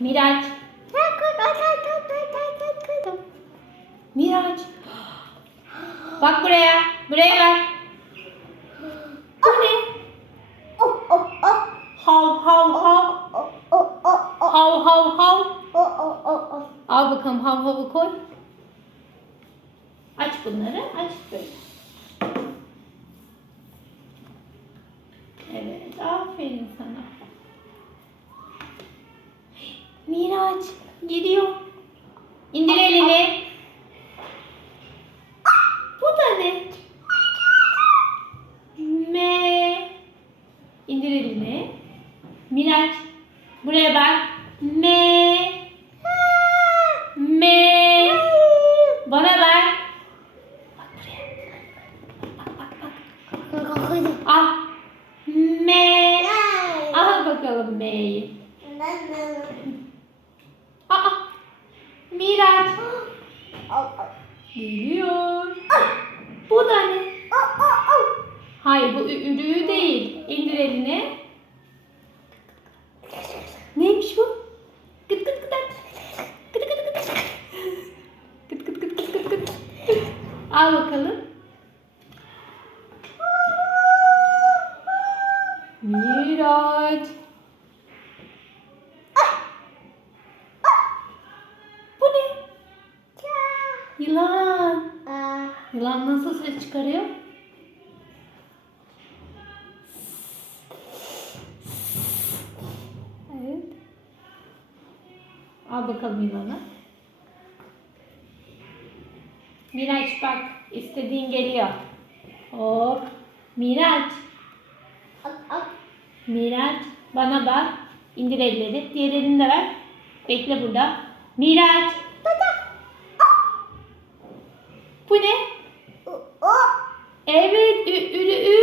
Miraç. Miraç. Bak buraya. Buraya bak. Bu ne? Hav hav hav. Hav hav hav. Al bakalım hav havı koy. Aç bunları. Aç böyle. Evet. Aferin sana. Miraç gidiyor. İndir elini. Bu da ne? Me. İndir elini. Miraç. Buraya bak. Me. Me. Bana bak. Bak buraya. Bak bak bak. Al. Me. Al bakalım M'yi. Miraç. Geliyor. Bu da ne? Hayır bu ürüğü değil. İndir elini. Neymiş bu? Gıt gıt gıt. Gıt gıt gıt. Gıt gıt gıt gıt gıt gıt. Al bakalım. Miraç. Yılan. Yılan nasıl ses çıkarıyor? Evet. Al bakalım yılanı. Miraç bak istediğin geliyor. Hop. Miraç. Miraç bana bak. İndir elleri. Diğer elini de ver. Bekle burada. Miraç. Bu ne? Evet. Ü, ürü, ü.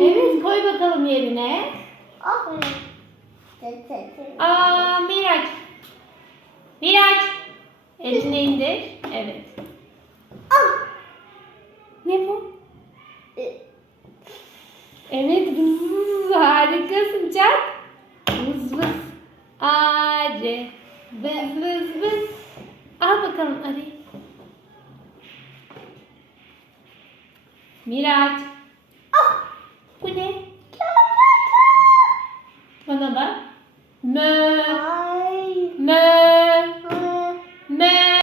Evet koy bakalım yerine. Aa Miraç. Miraç. Elini indir. Evet. Ne bu? Evet vız harikasın Çak. Vız vız. Arı. Vız vız vız. Al bakalım arıyı. Miraç. Bu ne? Bana bak. Mö.